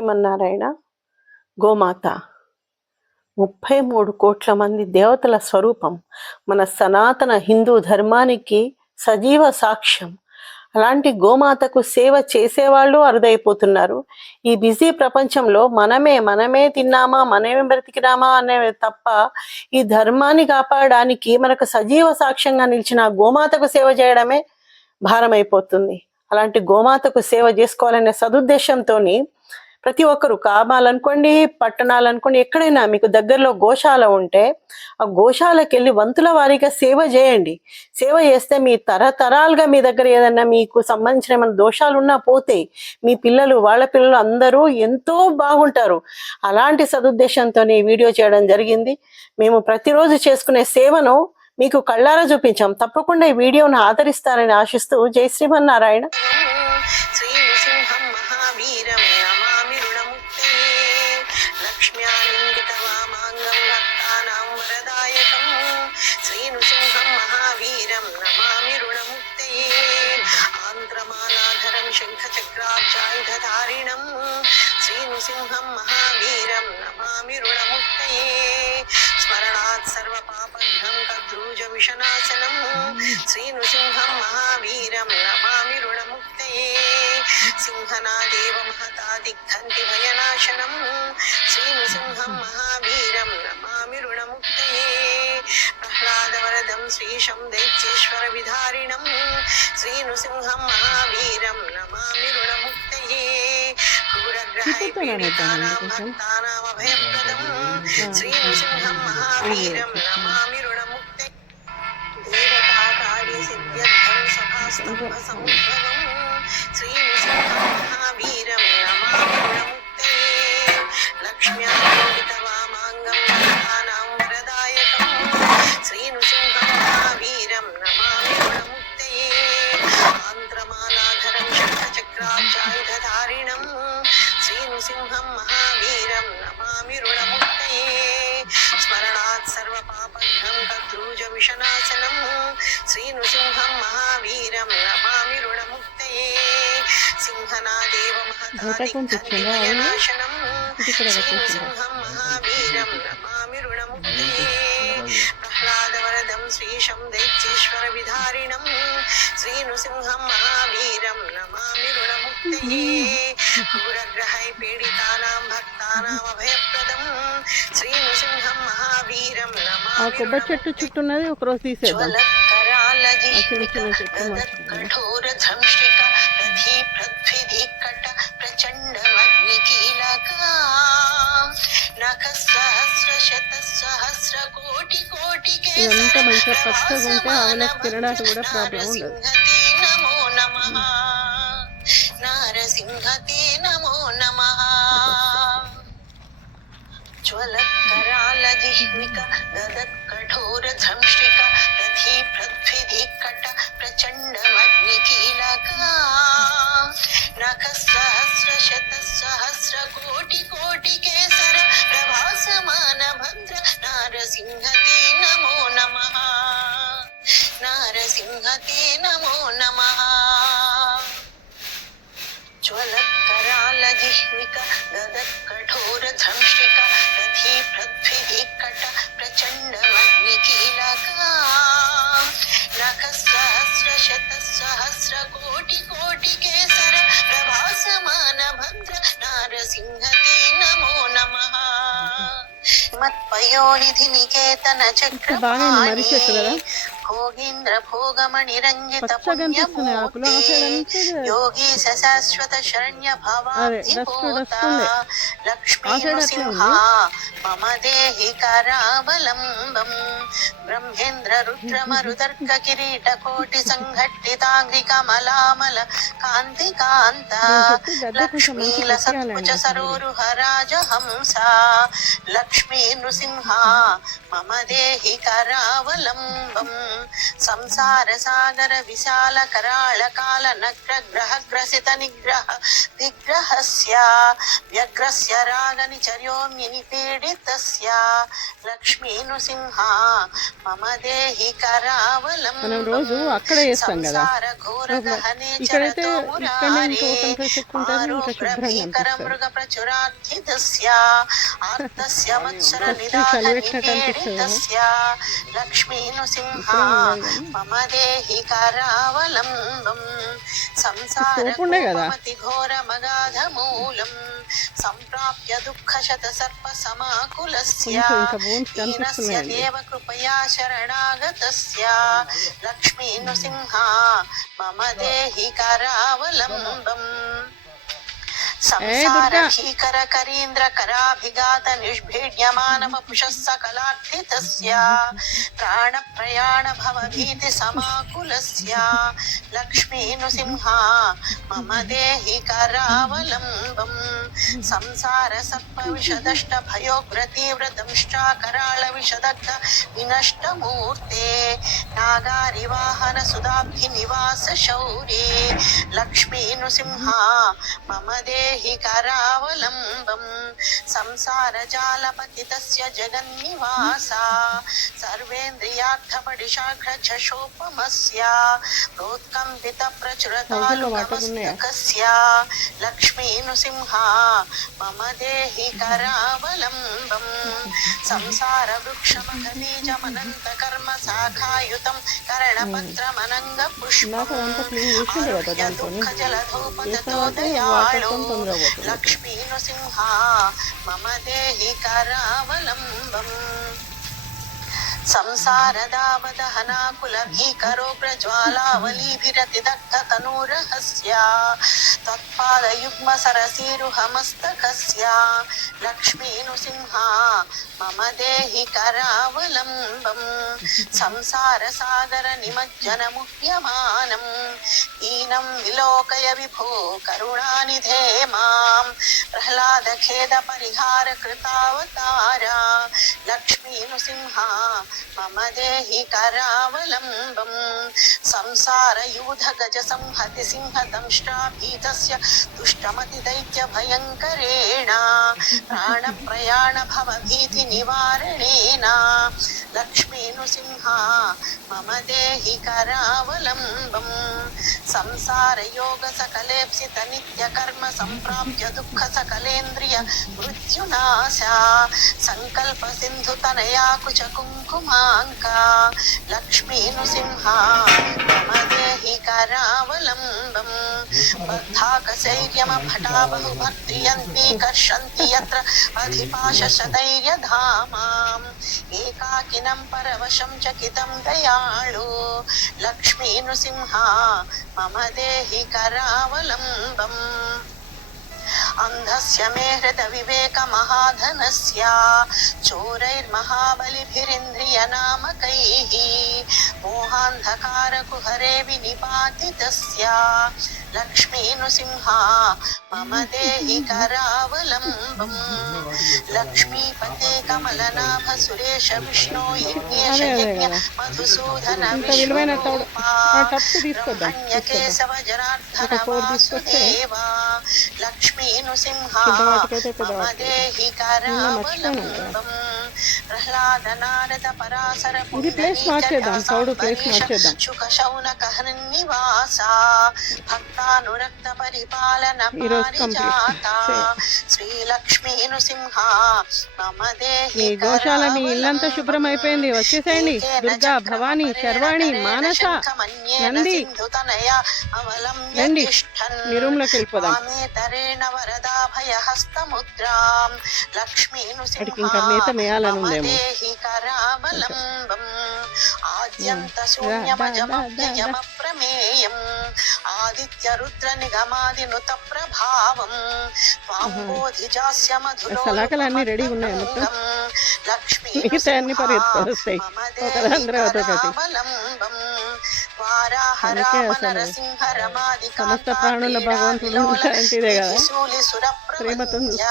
శ్రీమన్నారాయణ. గోమాత 33 కోట్ల మంది దేవతల స్వరూపం, మన సనాతన హిందూ ధర్మానికి సజీవ సాక్ష్యం. అలాంటి గోమాతకు సేవ చేసేవాళ్ళు అరుదైపోతున్నారు. ఈ బిజీ ప్రపంచంలో మనమే తిన్నామా, మనమే బ్రతికినామా అనే తప్ప ఈ ధర్మాన్ని కాపాడడానికి మనకు సజీవ సాక్ష్యంగా నిలిచిన గోమాతకు సేవ చేయడమే భారమైపోతుంది. అలాంటి గోమాతకు సేవ చేసుకోవాలనే సదుద్దేశంతో ప్రతి ఒక్కరు గ్రామాలనుకోండి, పట్టణాలనుకోండి, ఎక్కడైనా మీకు దగ్గరలో గోశాల ఉంటే ఆ గోశాలకి వెళ్ళి వంతుల వారీగా సేవ చేయండి. సేవ చేస్తే మీ తరతరాలుగా మీ దగ్గర ఏదన్నా మీకు సంబంధించిన ఏమైనా దోషాలు ఉన్నా పోతాయి. మీ పిల్లలు, వాళ్ళ పిల్లలు అందరూ ఎంతో బాగుంటారు. అలాంటి సదుద్దేశంతో ఈ వీడియో చేయడం జరిగింది. మేము ప్రతిరోజు చేసుకునే సేవను మీకు కళ్ళారా చూపించాం. తప్పకుండా ఈ వీడియోను ఆదరిస్తారని ఆశిస్తూ జై శ్రీమన్నారాయణ. శంఖచక్రాబ్జాయుధారిణం శ్రీనృసింహం మహావీరం నమామి రుణముక్తయే. స్మరణాత్ సర్వపాపఘ్నం కద్రూజ విషనాశనం శ్రీనృసింహం మహావీరం నమామి రుణముక్తయే. సింహనాదేవ మహతా దిగ్ధంతి భయనాశనం శ్రీనృసింహం మహావీరం నమామి రుణముక్తయే. ప్రహ్లాదవరదం శ్రీశం దైత్యేశ్వర విధారిణం శ్రీనృసింహం మహావీరం నమామి రుణముక్తయే. క్రూరగ్రహై పీడితానాం భక్తానాం అభయప్రదం శ్రీనృసింహం మహావీరం నమామి రుణముక్తయే. దేవతా కార్య సిద్ధ్యర్థం సభాస్తంభ సముద్భవం శ్రీనృసింహం మహావీరం నమామి రుణముక్తయే. లక్ష్మ్యారోహిత వామాంగం భక్తానాం వరదాయకం శ్రీనృసింహం మహావీరం నమామి రుణముక్తయే. ఆంధ్రమాలాధరం శంఖచక్రాబ్జాయుధారిణం శ్రీనృసింహం మహావీరం నమామి రుణముక్తయే. స్మరణాత్ సర్వపాపఘ్నం కద్రూజ విషనాశనం శ్రీనృసింహం మహావీరం నమామి రుణముక్తయే. సింహనాదేవ మహతా దిగ్ధంతి భయనాశనం శ్రీనృసింహం మహావీరం నమామి రుణముక్తయే. ప్రహ్లాదవరదం శ్రీశం దైత్యేశ్వర విధారిణం శ్రీనృసింహం మహావీరం నమామి రుణముక్తయే. క్రూరగ్రహై పీడితానాం భక్తానాం అభయప్రదం శ్రీనృసింహం మహావీరం నమామి కొబ్బరి చెట్టు చుట్టూన్నది ఒకరోజు తీసేద్దాం. కఠోర ధంష్టిక రథీ పృథ్వీ కట ప్రచండ మగ్నికీలక నఖ సహస్ర శత సహస్ర కోటి కోటి ఇదంతా మంచిగా పచ్చగా ఉంటే ఆవులకు తినడానికి కూడా ప్రాబ్లం ఉండదు. నమో నమః నారసింహతే నమో నమః. జ్వలకరాల జిహ్విక గదకఠోర ధంష్టిక రథీ పృథ్వీ కట ప్రచండ మగ్నికీలక నఖ సహస్ర శత సహస్ర కోటి కోటి కేసర ప్రభాసమాన భద్ర నారసింహతే నమో నమః నారసింహతే నమో నమః. జ్వలకరాల జిహ్విక గదకఠోర ధంష్టిక రథీ పృథ్వీ కట ప్రచండ మగ్నికీలక నఖ సహస్ర శత సహస్ర కోటి కోటి కేసర ప్రభాసమాన భద్ర నారసింహతే నమో నమః. మత్పయోనిధి నికేతన చక్రపాణి భోగీంద్ర భోగమణి రంజిత పుణ్యమూర్తి యోగి శాశ్వత శరణ్య భవాబ్ధి పోత లక్ష్మీ నృసింహ మమ దేహి కరావలంబం. బ్రహ్మేంద్ర రుద్ర మరుదర్క కిరీట కోటి సంఘట్టితాంగ్రి కమలామల కాంతి కాంత లక్ష్మీల సత్కుచ సరోరుహ రాజహంస లక్ష్మీ నృసింహ మమ దేహి కరావలంబం. సంసార సాగర విశాల కరాళ కాల నగ్ర గ్రహ గ్రసిత నిగ్రహ విగ్రహస్య వ్యగ్రస్య రాగని చర్యోమ్ని పీడితస్య లక్ష్మీ నృసింహ మమ దేహి మనం రోజు అక్కడే చేస్తాం కదా. ఇక్కడైతే ఇక్కడనే ఇంకా ఓపెన్ ప్లేస్ ఎక్కువ ఉంటుంది, ఇంకా శుభ్రంగా అనిపిస్తుంది. మృగ ప్రచురార్థితస్య ఆర్తస్య మత్సర చలి పెట్టినట్టు అనిపిస్తుంది. లక్ష్మీ నృసింహ మమ దేహి కరావలంబం సంసార ఘోర మగాధ మూలం సంప్రాప్య దుఃఖ శత సర్ప సమాకులస్య దీనస్య దేవ కృపయా శరణాగతస్య లక్ష్మీ నృసింహ మమ దేహి కరావలంబం సంసార భీకర కరీంద్ర కరాభిఘాత నిష్భీడ్యమాన వపుషః సకలార్థితస్య ప్రాణ ప్రయాణ భవ భీతి సమాకులస్య లక్ష్మీ నృసింహ మమ దేహి కరావలంబం సంసార సర్ప విషదష్ట భయోగ్రతీవ్ర దంష్ట్రా కరాళ విషదగ్ధ వినష్టమూర్తే నాగారి వాహన సుధాబ్ధి నివాస శౌర్యే లక్ష్మీ నృసింహ మమ దేహి కరావలంబం సంసార జాలపతితస్య జగన్నివాస సర్వేంద్రియార్థపడిశాఘ్ర చశోపమస్య ప్రోత్కంపిత ప్రచురతాలుకమస్తకస్య లక్ష్మీ నృసింహ మమ దేహి కరావలంబం సంసార వృక్షమఖ బీజమనంత కర్మ శాఖాయుతం కరణపత్రమనంగ పుష్పం దుఃఖ జలధోపతతో దయాళో లక్ష్మీ నృసింహ మమ దేహి కరావలంబం సంసారదావదహనాకుల భీకరోగ్ర జ్వాలావలీభిరతి దగ్ధ తనూరహస్య తత్పాదయుగ్మ సరసీరుహమస్తకస్య లక్ష్మీ నృసింహ మమ దేహి కరావలంబం సంసార సాగర నిమజ్జన ముహ్యమానం దీనం విలోకయ విభో కరుణానిధే మాం ప్రహ్లాద ఖేద పరిహార కృతావతార లక్ష్మీ నృసింహ మమ దేహి కరావలంబం సంసార యూధ గజ సంహతి సింహ దంష్ట్రా భీతస్య దుష్టమతి దైత్య భయంకరేణ ప్రాణ ప్రయాణ భవ భీతి నివారణేన లక్ష్మీ నృసింహ మమ దేహి కరావలంబం సంసార యోగ సకలేప్సిత నిత్య కర్మ సంప్రాప్య దుఃఖ సకలేంద్రియ మృత్యునాశ సంకల్ప సింధు తనయా కుచ కుంకుమాంక లక్ష్మీ నృసింహ మమ దేహి కరావలంబం బద్ధాకశైర్యమ భటా బహుభక్త్రియంతి కర్షంతి యత్ర అధిపాశశతైర్యధామాం ఏకాకినం పరవశం చకితం దయాళో లక్ష్మీ నృసింహ మమ దేహి కరావలంబం అంధస్య మే హృద వివేక మహాధనస్య చోరైర్మహాబలిభిరింద్రియ నామకైః మోహాంధకార కుహరే వినిపాతితస్య లక్ష్మీ నృసింహ మమ దేహి కరావలంబం లక్ష్మీపతే కమలనాభ సురేశ విష్ణు యజ్ఞేశ యజ్ఞ మధుసూదన విష్ణురూప కేశవ జనార్దన వాసుదేవ లక్ష్మీ నృసింహ మమ దేహి కరావలంబం ప్రహ్లాద నారద పరాశర శుక శౌనక హృన్నివాస భక్తానురక్త పరిపాలన పారిజాత శ్రీ లక్ష్మీ నృసింహ మమ దేహి గోశాలని ఇల్లంతా శుభ్రం అయిపోయింది, వచ్చేసేయండి. దుర్గా, భవానీ, శర్వాణి, మానస, నంది రండి, మీ రూమ్ లోకి వెళ్ళిపోదాం. లక్ష్మీ నృసింహ ఇంకా మేత మేయాలని ఉందేమో. దేహి కరావలంబం ఆద్యంత శూన్యమజమవ్యయమ ప్రమేయం ఆదిత్య రుద్ర నిగమాది నుత ప్రభావం త్వాంబోధిజాస్య మధురో సలాకలన్నీ రెడీ ఉన్నాయి మొత్తం. లక్ష్మీ మిగతా అన్ని పరిగెత్తుకొని వస్తాయి ఒకదాని తర్వాత ఒకటి. వారాహ అందుకే రామ అసలు నరసింహ రమాది సమస్త ప్రాణుల భగవంతుడు అలాంటిదే కదా, ప్రేమతో చూసుకుంటూ.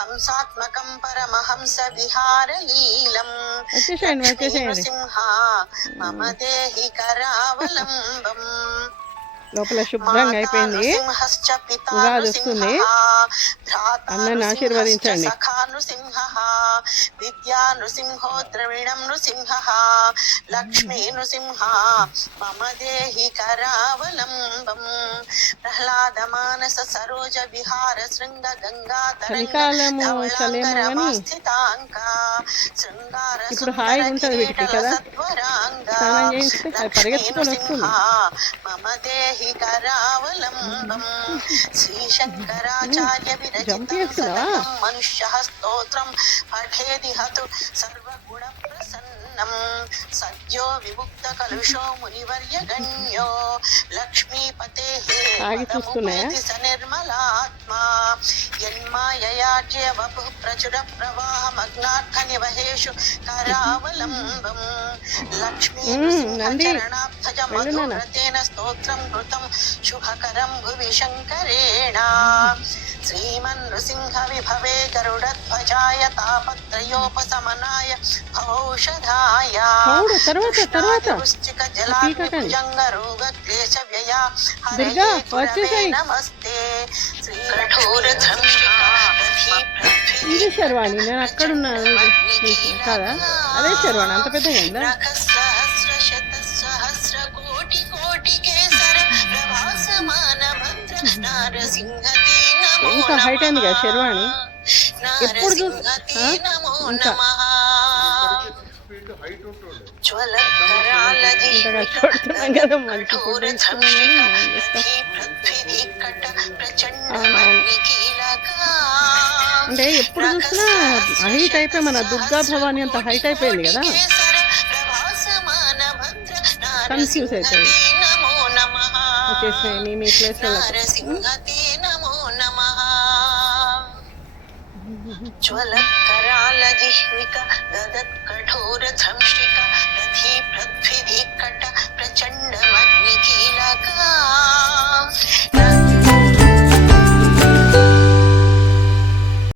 హంసాత్మకం పరమహంస విహార లీలం వచ్చేసేయండి లక్ష్మీ వచ్చేసేయండి. నృసింహ మమ దేహి కరావలంబం లోపల శుభ్రంగా అయిపోయింది. ఉగాది వస్తుంది, అందరిని ఆశీర్వదించండి. విద్యా నృసింహో ద్రవిణం నృసింహ లక్ష్మీ నృసింహ మమ దేహి కరావలంబం ప్రహ్లాద మానస సరోజ విహార శృంగ గంగా చలికాలము చలేమో కానీ ఇప్పుడు హాయిగా ఉంటుంది వీటికి కదా, స్నానం చేయిస్తే అది పరిగెత్తుకొని వస్తుంది. మమ దేహి కరావలంబం శ్రీ శంకరాచార్య జంప్ విరచితం చేస్తున్నావా? సతతం మనుష్య స్తోత్రం పఠేది హతు సర్వగుణ ప్రసన్నం సద్యో విముక్త కలుషో మునివర్య గణ్యో లక్ష్మీపతే ఆగి చూస్తున్నాయా? నిర్మలాత్మా యన్మాయయాజ్య వపు ప్రచుర ప్రవాహమగ్నార్థ నివహేషు కరావలంబం లక్ష్మీ నంది చరణాబ్ధజ వెళ్ళు నాన్న. మధువ్రతేన స్తోత్రం కృతం శుభకరం భువి శంకరేణ శ్రీమన్ నృసింహ విభవే గరుడధ్వజాయ తాపత్రయోపశమనాయ భవౌషధాయ అవును, తర్వాత వృశ్చిక జలాభుజంగ రోగ క్లేశ వ్యయ దుర్గా, వచ్చేసాయి. నమస్తే శ్రీ కఠోర ఇది శర్వాణి, నేను అక్కడున్నా కాదా, అదే శర్వాణి, అంత పెద్దగా ఉందా? సహస్ర శత సహస్ర కోటి కోటి కేసర ప్రభాసమాన భద్ర నారసింహతి నమో ఎంత హైట్ అయింది కదా శర్వాణి, ఎప్పుడు నారసింహతి నమో ఇంకా నమః జ్వలకరాల ఇంతగా చూడుతున్నాం కదా, మంచి ఫుడ్ ఇస్తున్నాం కానీ ఏం చేస్తాం. అంటే ఎప్పుడు చూసినా హైట్ అయిపోయి మన దుర్గా భవాని అంత హైట్ అయిపోయింది కదా, కన్ఫ్యూజ్ అవుతుంది. వచ్చేసినాయి మీ ప్లేస్లలో. జ్వలకరాల జిహ్విక దదత్ కఠోర సంష్టిక దధి పృథ్వీ కట ప్రచండ మగ్నికీలక